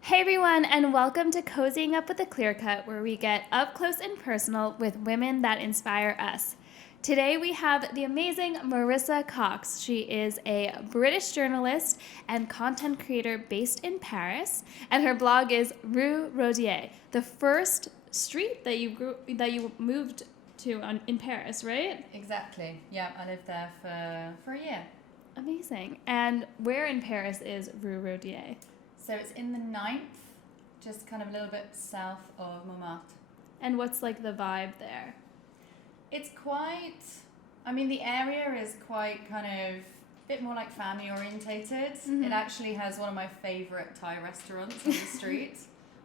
Hey everyone, and welcome to Cozying Up with a Clear Cut, where we get up close and personal with women that inspire us. Today we have the amazing Marissa Cox. She is a British journalist and content creator based in Paris, and her blog is Rue Rodier, the first street that you moved to in Paris, right? Exactly. Yeah, I lived there for a year. Amazing. And where in Paris is Rue Rodier? So it's in the ninth, just kind of a little bit south of Montmartre. And what's like the vibe there? It's quite, the area is quite kind of a bit more like family orientated. Mm-hmm. It actually has one of my favorite Thai restaurants on the street.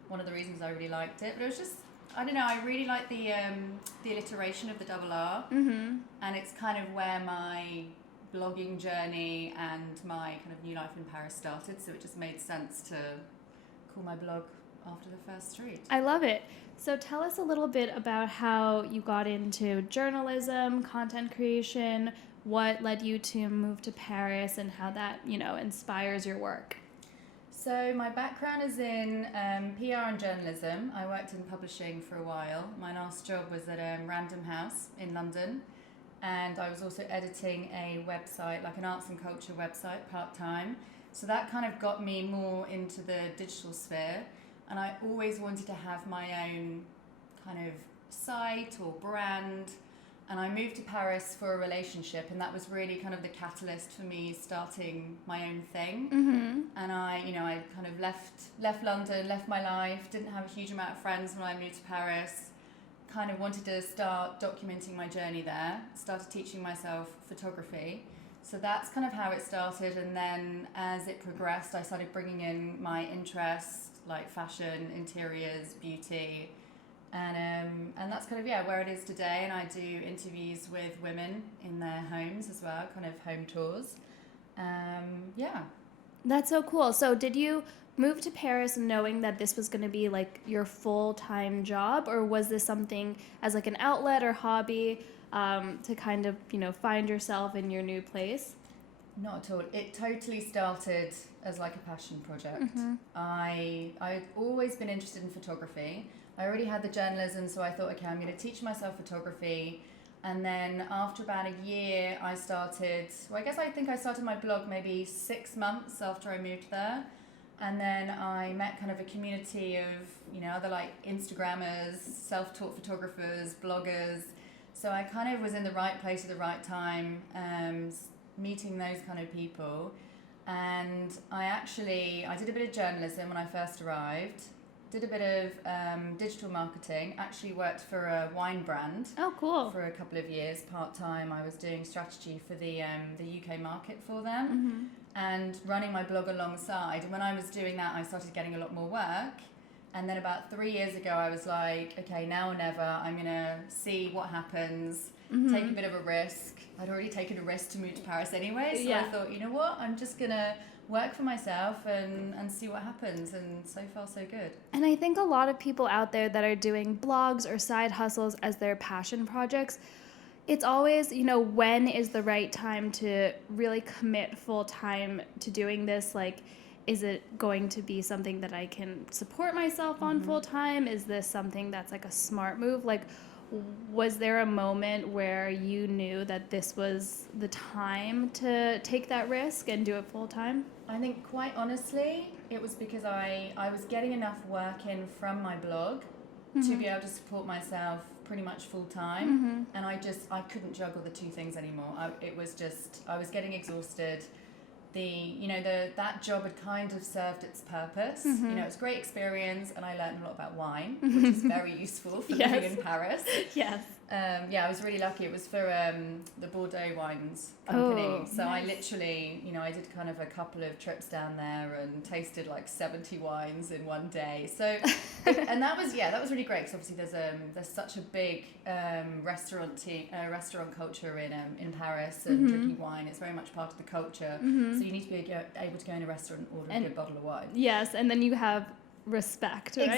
One of the reasons I really liked it. But it was just, I don't know, I really like the alliteration of the double R. Mm-hmm. And it's kind of where my blogging journey and my kind of new life in Paris started, so it just made sense to call my blog after the first street. I love it. So tell us a little bit about how you got into journalism, content creation, what led you to move to Paris, and how that, inspires your work. So my background is in PR and journalism. I worked in publishing for a while. My last job was at Random House in London. And I was also editing a website, like an arts and culture website, part-time. So that kind of got me more into the digital sphere. And I always wanted to have my own kind of site or brand. And I moved to Paris for a relationship, and that was really kind of the catalyst for me starting my own thing. Mm-hmm. And I kind of left London, left my life, didn't have a huge amount of friends when I moved to Paris. Kind of wanted to start documenting my journey there, started teaching myself photography. So that's kind of how it started, and then as it progressed, I started bringing in my interests like fashion, interiors, beauty, and that's kind of where it is today. And I do interviews with women in their homes as well, kind of home tours. Yeah. That's so cool. So did you move to Paris knowing that this was going to be like your full-time job, or was this something as like an outlet or hobby to kind of, find yourself in your new place? Not at all. It totally started as like a passion project. Mm-hmm. I'd always been interested in photography. I already had the journalism, so I thought, okay, I'm going to teach myself photography. And then after about a year, I think I started my blog maybe 6 months after I moved there. And then I met kind of a community of, other like Instagrammers, self-taught photographers, bloggers. So I kind of was in the right place at the right time, meeting those kind of people. And I did a bit of journalism when I first arrived, did a bit of digital marketing, actually worked for a wine brand. Oh, cool. For a couple of years, part-time. I was doing strategy for the UK market for them. Mm-hmm. And running my blog alongside. And when I was doing that, I started getting a lot more work. And then about 3 years ago, I was like, okay, now or never, I'm going to see what happens, Mm-hmm. take a bit of a risk. I'd already taken a risk to move to Paris anyway. So Yeah. I thought, you know what, I'm just going to work for myself and see what happens. And so far, so good. And I think a lot of people out there that are doing blogs or side hustles as their passion projects, it's always, when is the right time to really commit full time to doing this? Like, is it going to be something that I can support myself on full time? Is this something that's like a smart move? Like, was there a moment where you knew that this was the time to take that risk and do it full time? I think quite honestly, it was because I was getting enough work in from my blog to be able to support myself pretty much full time. Mm-hmm. And I couldn't juggle the two things anymore. I was getting exhausted. That job had kind of served its purpose. Mm-hmm. It was a great experience, and I learned a lot about wine, which is very useful for Yes. living in Paris. Yes. I was really lucky. It was for the Bordeaux Wines Company. Oh, So nice. I literally, I did kind of a couple of trips down there and tasted like 70 wines in one day. So, and that was really great, because obviously there's such a big restaurant culture in Paris, and drinking wine. It's very much part of the culture. Mm-hmm. So you need to be able to go in a restaurant and order a good bottle of wine. Yes, and then you have respect, right?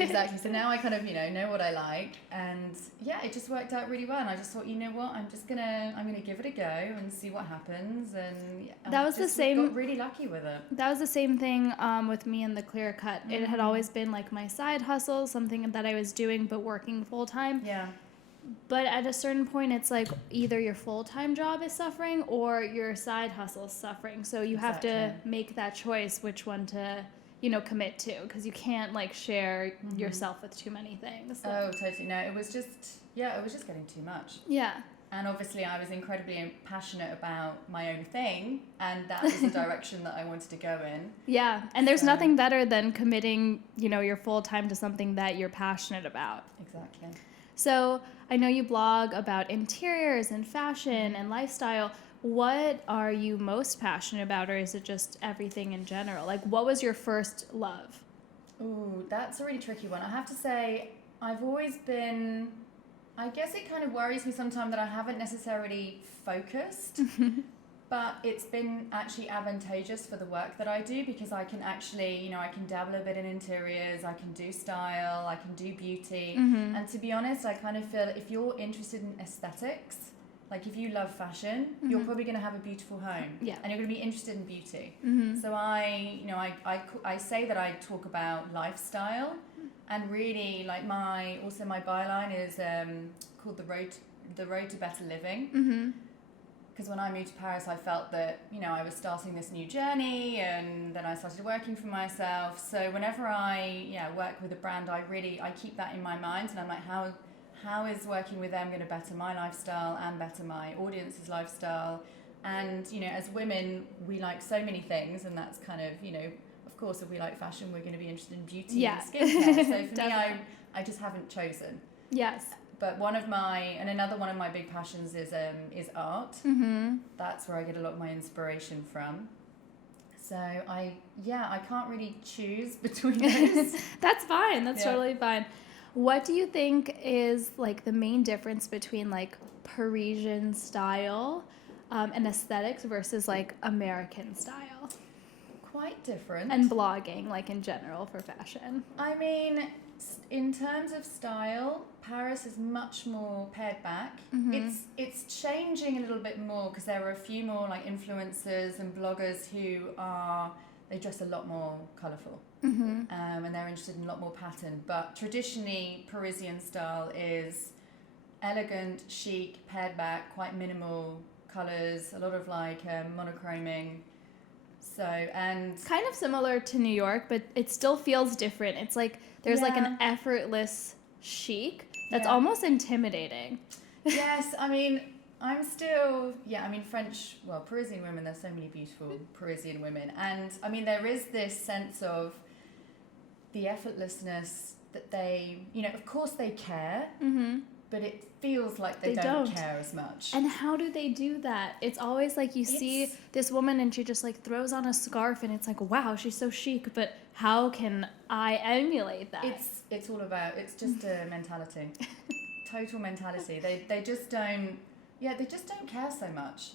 Exactly. So now I kind of, know what I like, and yeah, it just worked out really well. And I just thought, you know what, I'm gonna give it a go and see what happens. And yeah, That was the same. Got really lucky with it. That was the same thing with me and the clear cut. It had always been like my side hustle, something that I was doing but working full time. Yeah. But at a certain point, it's like either your full-time job is suffering or your side hustle is suffering. So you have to make that choice which one to, commit to, because you can't like share yourself with too many things. So. Oh, totally. No, it was just getting too much. Yeah. And obviously I was incredibly passionate about my own thing, and that was the direction that I wanted to go in. Yeah. And there's nothing better than committing, your full-time to something that you're passionate about. Exactly. So I know you blog about interiors and fashion and lifestyle. What are you most passionate about, or is it just everything in general? Like, what was your first love? Ooh, that's a really tricky one. I have to say, I've always been, I guess it kind of worries me sometimes that I haven't necessarily focused, but it's been actually advantageous for the work that I do, because I can actually, I can dabble a bit in interiors, I can do style, I can do beauty. And to be honest, I kind of feel if you're interested in aesthetics, like if you love fashion, you're probably going to have a beautiful home. Yeah. And you're going to be interested in beauty. So I say that I talk about lifestyle, and really like my byline is called the road to better living. Because when I moved to Paris, I felt that, I was starting this new journey, and then I started working for myself. So whenever I work with a brand, I keep that in my mind, and I'm like, how is working with them going to better my lifestyle and better my audience's lifestyle? And, as women, we like so many things, and that's kind of, of course, if we like fashion, we're going to be interested in beauty and skincare. So for me, I just haven't chosen. Yes. But another one of my big passions is art. That's where I get a lot of my inspiration from. So I can't really choose between those. That's fine. That's totally fine. What do you think is like the main difference between like Parisian style and aesthetics versus like American style? Quite different. And blogging, like in general, for fashion. I mean, in terms of style, Paris is much more pared back. It's changing a little bit more, because there are a few more like influencers and bloggers who they dress a lot more colourful, and they're interested in a lot more pattern. But traditionally, Parisian style is elegant, chic, pared back, quite minimal colours, a lot of like monochroming. So, and kind of similar to New York, but it still feels different. It's like there's like an effortless chic that's almost intimidating. Yes, I mean, Parisian women, there's so many beautiful Parisian women. And I mean, there is this sense of the effortlessness that they, of course they care, but it feels like they don't care as much. And how do they do that? It's always like you see this woman and she just like throws on a scarf, and it's like, wow, she's so chic, but how can I emulate that? It's all about, it's just a mentality. Total mentality. They just don't care so much.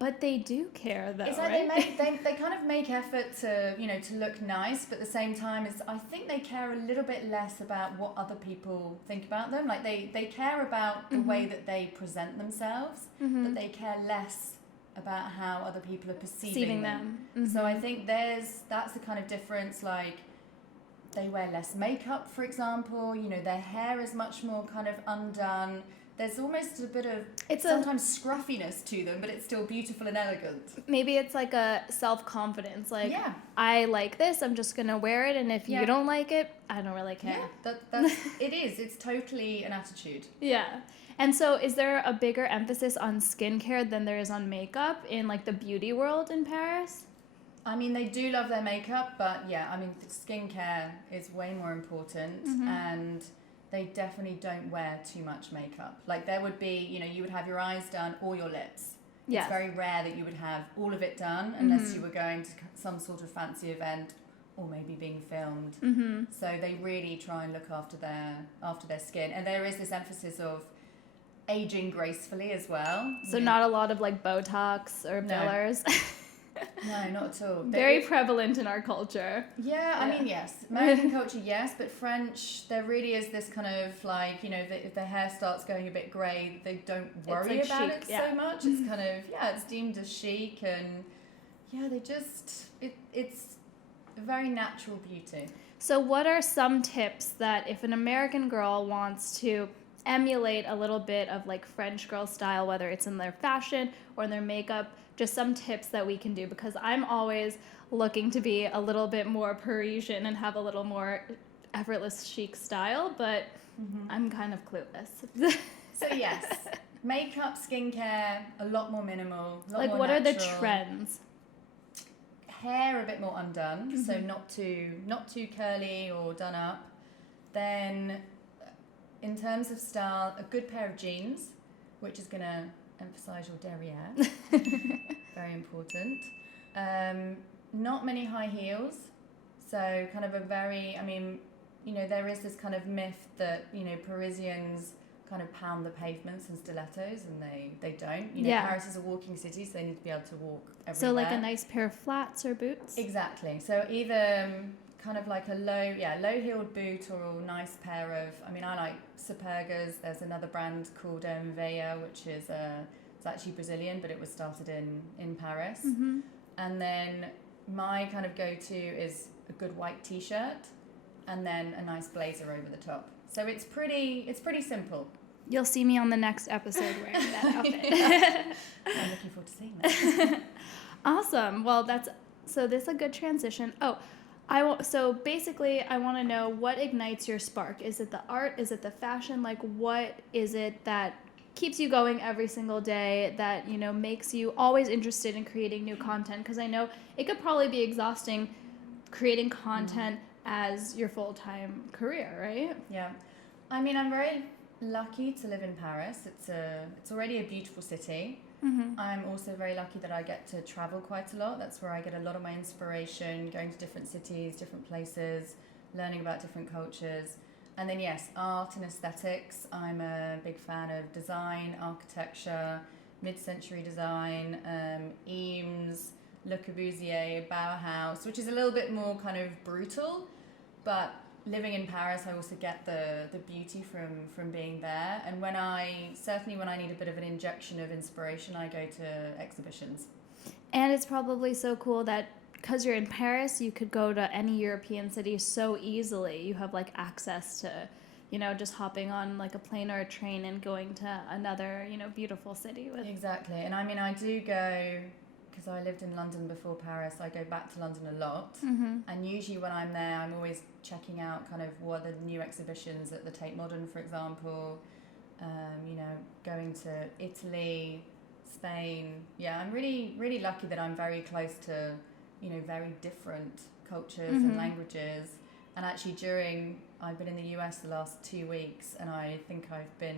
But they do care, though. It's like right? they kind of make effort to to look nice, but at the same time, I think they care a little bit less about what other people think about them. Like they care about the way that they present themselves, but they care less about how other people are perceiving them. So I think that's the kind of difference. Like they wear less makeup, for example. Their hair is much more kind of undone. There's almost a bit of sometimes scruffiness to them, but it's still beautiful and elegant. Maybe it's like a self-confidence. Like, I like this, I'm just going to wear it, and if you don't like it, I don't really care. Yeah, that's it is. It's totally an attitude. Yeah. And so is there a bigger emphasis on skincare than there is on makeup in like the beauty world in Paris? I mean, they do love their makeup, but skincare is way more important, and they definitely don't wear too much makeup. Like there would be, you would have your eyes done or your lips. It's very rare that you would have all of it done unless you were going to some sort of fancy event or maybe being filmed. So they really try and look after their skin. And there is this emphasis of aging gracefully as well. So not a lot of like Botox or fillers. No, not at all. Very prevalent in our culture. Yeah, I mean, yes. American culture, yes, but French, there really is this kind of like, you know, if the hair starts going a bit grey, they don't worry like about chic, it yeah. so much. It's kind of, it's deemed as chic, and yeah, they just, it's a very natural beauty. So what are some tips that if an American girl wants to emulate a little bit of like French girl style, whether it's in their fashion or in their makeup, just some tips that we can do? Because I'm always looking to be a little bit more Parisian and have a little more effortless chic style, but I'm kind of clueless. So yes, makeup, skincare, a lot more minimal, a lot Like more what are the natural. trends? Hair a bit more undone, so not too curly or done up. Then in terms of style, a good pair of jeans, which is going to emphasize your derriere. Very important. Not many high heels, so kind of a very, I mean, you know, there is this kind of myth that, you know, Parisians kind of pound the pavements in stilettos, and they don't. You know, Paris is a walking city, so they need to be able to walk everywhere. So like a nice pair of flats or boots? Exactly. So either kind of like a low-heeled boot, or a nice pair of, I mean, I like Supergas. There's another brand called Veja, which is it's actually Brazilian, but it was started in Paris. And then my kind of go-to is a good white t-shirt, and then a nice blazer over the top. So it's pretty simple. You'll see me on the next episode wearing that outfit. I'm looking forward to seeing that. Awesome. Well, this is a good transition. So basically, I want to know what ignites your spark. Is it the art? Is it the fashion? Like, what is it that keeps you going every single day, that, you know, makes you always interested in creating new content? Because I know it could probably be exhausting creating content as your full-time career, right? Yeah. I mean, I'm very lucky to live in Paris. It's already a beautiful city. I'm also very lucky that I get to travel quite a lot. That's where I get a lot of my inspiration, going to different cities, different places, learning about different cultures. And then yes, art and aesthetics. I'm a big fan of design, architecture, mid-century design, Eames, Le Corbusier, Bauhaus, which is a little bit more kind of brutal, but living in Paris, I also get the beauty from being there. And when I need a bit of an injection of inspiration, I go to exhibitions. And it's probably so cool that because you're in Paris, you could go to any European city so easily. You have like access to, you know, just hopping on like a plane or a train and going to another, you know, beautiful city. Exactly. And I mean, I do go, because I lived in London before Paris, I go back to London a lot. And usually when I'm there, I'm always checking out kind of what are the new exhibitions at the Tate Modern, for example, you know, going to Italy, Spain. Yeah, I'm really, really lucky that I'm very close to, you know, very different cultures and languages. And actually I've been in the US the last 2 weeks, and I think I've been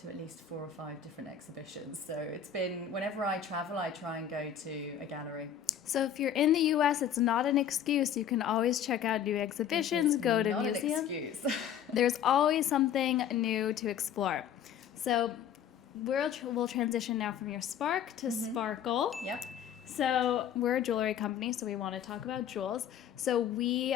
to at least 4 or 5 different exhibitions. So it's been, whenever I travel, I try and go to a gallery. So if you're in the US, it's not an excuse. You can always check out new exhibitions, go to museums. Not an excuse. There's always something new to explore. So we'll transition now from your spark to sparkle. Yep. So we're a jewelry company, so we want to talk about jewels. So we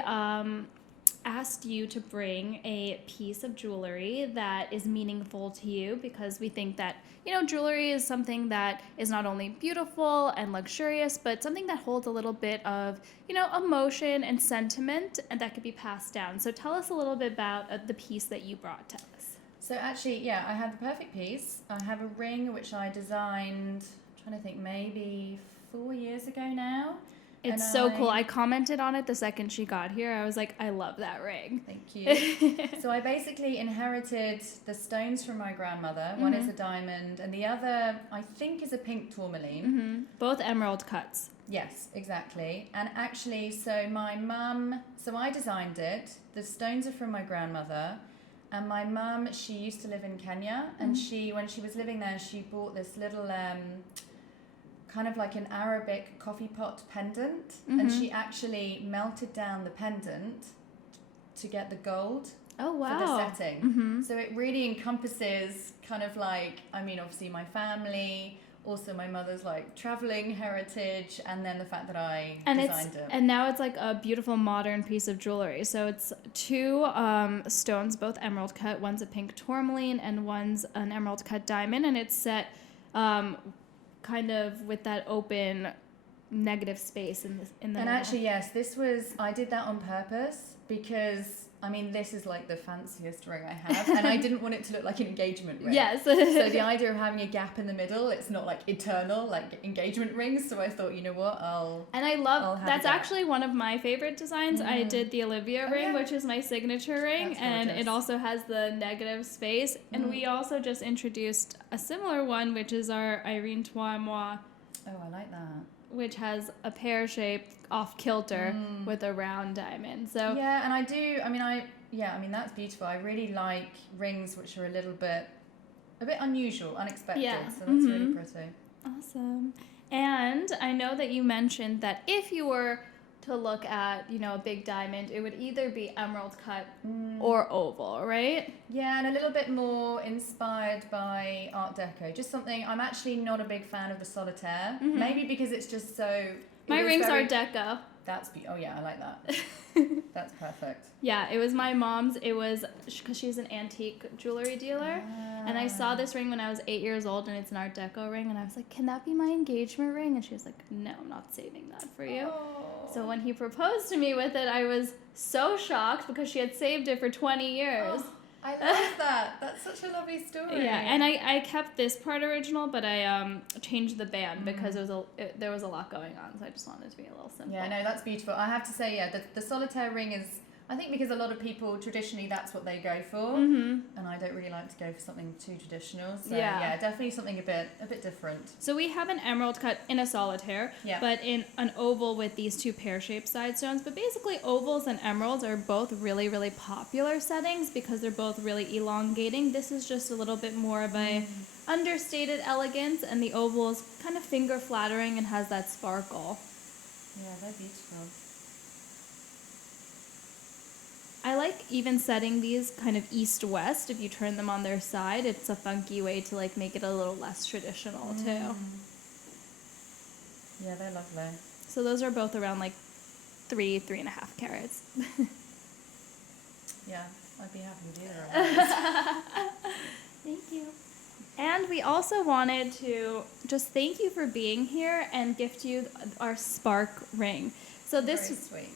asked you to bring a piece of jewelry that is meaningful to you, because we think that, you know, jewelry is something that is not only beautiful and luxurious, but something that holds a little bit of, you know, emotion and sentiment, and that could be passed down. So tell us a little bit about the piece that you brought to us. So actually, yeah, I have the perfect piece. I have a ring which I designed, I'm trying to think, maybe 4 years ago now. It's so cool. I commented on it the second she got here. I was like, I love that ring. Thank you. So I basically inherited the stones from my grandmother. One is a diamond, and the other, I think, is a pink tourmaline. Both emerald cuts. Yes, exactly. And actually, so I designed it. The stones are from my grandmother. And my mum, she used to live in Kenya. And when she was living there, she bought this little... kind of like an Arabic coffee pot pendant, and she actually melted down the pendant to get the gold for the setting. So it really encompasses kind of like, I mean, obviously my family, also my mother's like traveling heritage, and then the fact that I And designed it. and now it's like a beautiful modern piece of jewelry. So it's two stones, both emerald cut. One's a pink tourmaline and one's an emerald cut diamond, and it's set kind of with that open negative space in the And middle. actually, yes, I did that on purpose because, I mean, this is like the fanciest ring I have, and I didn't want it to look like an engagement ring. Yes. So the idea of having a gap in the middle, it's not like eternal, like engagement rings. So I thought, you know what, And I I'll love have that's that. actually one of my favorite designs. I did the Olivia Oh, ring, yeah. which is my signature ring, That's and gorgeous. it also has the negative space. And we also just introduced a similar one, which is our Irene Trois Mois, Oh, I like that. which has a pear shape off kilter with a round diamond. So Yeah, and I mean, that's beautiful. I really like rings which are a bit unusual, unexpected. Yeah. So that's really pretty. awesome. And I know that you mentioned that if you were to look at, a big diamond, it would either be emerald cut or oval, right? Yeah, and a little bit more inspired by Art Deco. Just something, I'm actually not a big fan of the solitaire. Maybe because it's just so... My rings are deco. Oh yeah, I like that. That's perfect. Yeah, it was my mom's. It was because she's an antique jewelry dealer. And I saw this ring when I was 8 years old, and it's an Art Deco ring. And I was like, can that be my engagement ring? And she was like, no, I'm not saving that for you. Oh. So when he proposed to me with it, I was so shocked because she had saved it for 20 years. Oh, I love that. That's such a lovely story. Yeah, and I kept this part original, but I changed the band because there was a lot going on, so I just wanted it to be a little simple. Yeah, no, that's beautiful. I have to say, yeah, the solitaire ring is, I think because a lot of people, traditionally, that's what they go for. And I don't really like to go for something too traditional. So, yeah, definitely something a bit different. So we have an emerald cut in a solitaire, Yeah. but in an oval with these two pear-shaped side stones. But basically, ovals and emeralds are both really, really popular settings because they're both really elongating. This is just a little bit more of a understated elegance, and the oval is kind of finger-flattering and has that sparkle. Yeah, they're beautiful. I like even setting these kind of east-west. If you turn them on their side, it's a funky way to like make it a little less traditional too. Yeah, they're lovely. So those are both around like 3.5 carats. Yeah, I'd be happy with either of those. Thank you. And we also wanted to just thank you for being here and gift you our Spark ring. So Very sweet.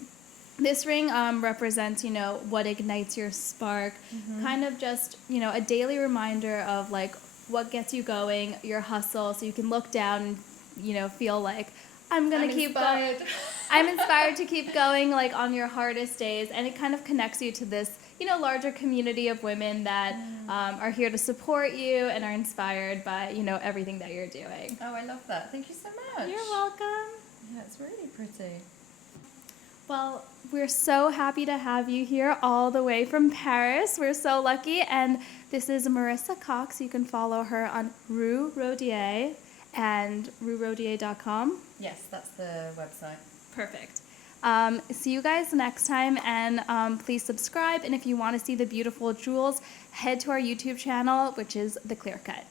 this ring represents, what ignites your spark, kind of just, a daily reminder of like what gets you going, your hustle, so you can look down and, feel like I'm going to keep going. I'm inspired to keep going like on your hardest days, and it kind of connects you to this, larger community of women that are here to support you and are inspired by, everything that you're doing. Oh, I love that. Thank you so much. You're welcome. Yeah, it's really pretty. Well, we're so happy to have you here all the way from Paris. We're so lucky. And this is Marissa Cox. You can follow her on Rue Rodier and ruerodier.com. Yes, that's the website. Perfect. See you guys next time, and please subscribe. And if you want to see the beautiful jewels, head to our YouTube channel, which is The Clear Cut.